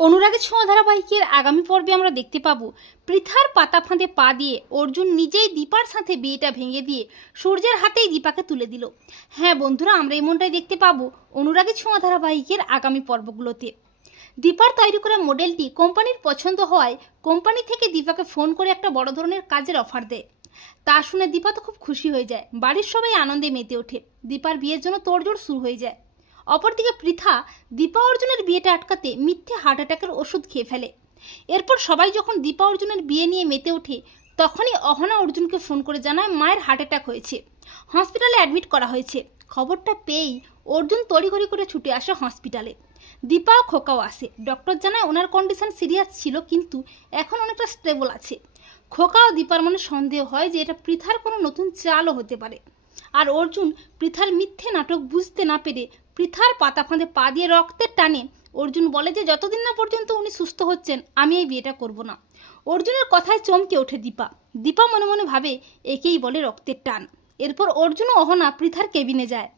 অনুরাগের ছোঁয়া ধারাবাহিকের আগামী পর্বে আমরা দেখতে পাবো পৃথার পাতা ফাঁদে পা দিয়ে অর্জুন নিজেই দীপার সাথে বিয়েটা ভেঙে দিয়ে সূর্যের হাতেই দীপাকে তুলে দিল। হ্যাঁ বন্ধুরা, আমরা এমনটাই দেখতে পাবো অনুরাগের ছোঁয়া ধারাবাহিকের আগামী পর্বগুলোতে। দীপার তৈরি করা মডেলটি কোম্পানির পছন্দ হওয়ায় কোম্পানি থেকে দীপাকে ফোন করে একটা বড় ধরনের কাজের অফার দেয়। তা শুনে দীপা তো খুব খুশি হয়ে যায়। বাড়ির সবাই আনন্দে মেতে ওঠে। দীপার বিয়ের জন্য তোড়জোড় শুরু হয়ে যায়। অপরদিকে পৃথা দীপা অর্জুনের বিয়েটা আটকাতে মিথ্যে হার্ট অ্যাটাকের ওষুধ খেয়ে ফেলে। এরপর সবাই যখন দীপা অর্জুনের বিয়ে নিয়ে মেতে ওঠে, তখনই অহনা অর্জুনকে ফোন করে জানায় মায়ের হার্ট অ্যাটাক হয়েছে। হসপিটালে অ্যাডমিট করা হয়েছে। খবরটা পেয়েই অর্জুন তড়িঘড়ি করে ছুটে আসে হসপিটালে। দীপা ও খোকাও আসে। ডক্টর জানায় ওনার কন্ডিশন সিরিয়াস ছিল, কিন্তু এখন অনেকটা স্টেবল আছে। খোকা ও দীপার মনে সন্দেহ হয় যে এটা পৃথার কোনো নতুন চালও হতে পারে। আর অর্জুন পৃথার মিথ্যে নাটক বুঝতে না পেরে পৃথার পাতা ফাঁদে পা দিয়ে রক্তের টানে অর্জুন বলে যে, যতদিন না পর্যন্ত উনি সুস্থ হচ্ছেন, আমি এই বিয়েটা করব না। অর্জুনের কথায় চমকে ওঠে দীপা। দীপা মনে মনে ভাবে, একেই বলে রক্তের টান। এরপর অর্জুন অহনা পৃথার কেবিনে যায়।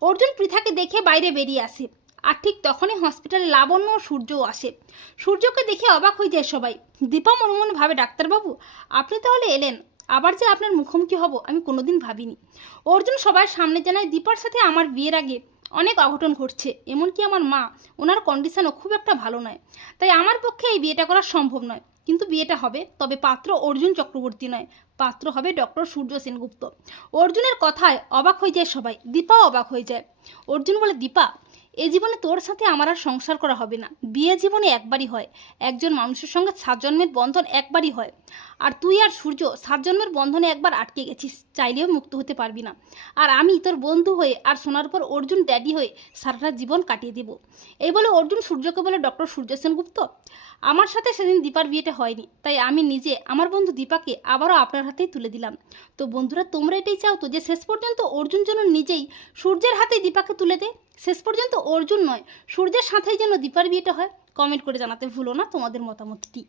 অর্জুন পৃথাকে দেখে বাইরে বেরিয়ে আসে। আর ঠিক তখনই হসপিটালে লাবণ্য ও সূর্যও আসে। সূর্যকে দেখে অবাক হয়ে যায় সবাই। দীপা মনে মনে ভাবে, ডাক্তারবাবু, আপনি তাহলে এলেন? আবার যে আপনার মুখোমুখি হব, আমি কোনোদিন ভাবিনি। অর্জুন সবার সামনে জানায়, দীপার সাথে আমার বিয়ের আগে অনেক অঘটন ঘটছে, এমনকি আমার মা, ওনার কন্ডিশনও খুব একটা ভালো নয়। তাই আমার পক্ষে এই বিয়েটা করা সম্ভব নয়। কিন্তু বিয়েটা হবে, তবে পাত্র অর্জুন চক্রবর্তী নয়, পাত্র হবে ডক্টর সূর্য সেনগুপ্ত। অর্জুনের কথায় অবাক হয়ে যায় সবাই, দীপাও অবাক হয়ে যায়। অর্জুন বলে, দীপা এ জীবনে তোর সাথে আমার আর সংসার করা হবে না। বিয়ে জীবনে একবারই হয়। একজন মানুষের সঙ্গে সাত জন্মের বন্ধন একবারই হয়। আর তুই আর সূর্য সাত জন্মের বন্ধনে একবার আটকে গেছিস, চাইলেও মুক্ত হতে পারবি না। আর আমি তোর বন্ধু হয়ে আর শোনার পর অর্জুন ড্যাডি হয়ে সারাটা জীবন কাটিয়ে দেব। এই বলে অর্জুন সূর্যকে বলে, ডক্টর সূর্য সেনগুপ্ত, আমার সাথে সেদিন দীপার বিয়েটা হয়নি। তাই আমি নিজে আমার বন্ধু দীপাকে আবারও আপনার হাতেই তুলে দিলাম। তো বন্ধুরা, তোমরা এটাই চাও তো যে শেষ পর্যন্ত অর্জুন যেন নিজেই সূর্যের হাতে দীপাকে তুলে দেয়? শেষ পর্যন্ত অর্জুন নয়, সূর্যের সাথেই যেন দীপার বিয়েটা হয় কমেন্ট করে জানাতে ভুলো না তোমাদের মতামতটি।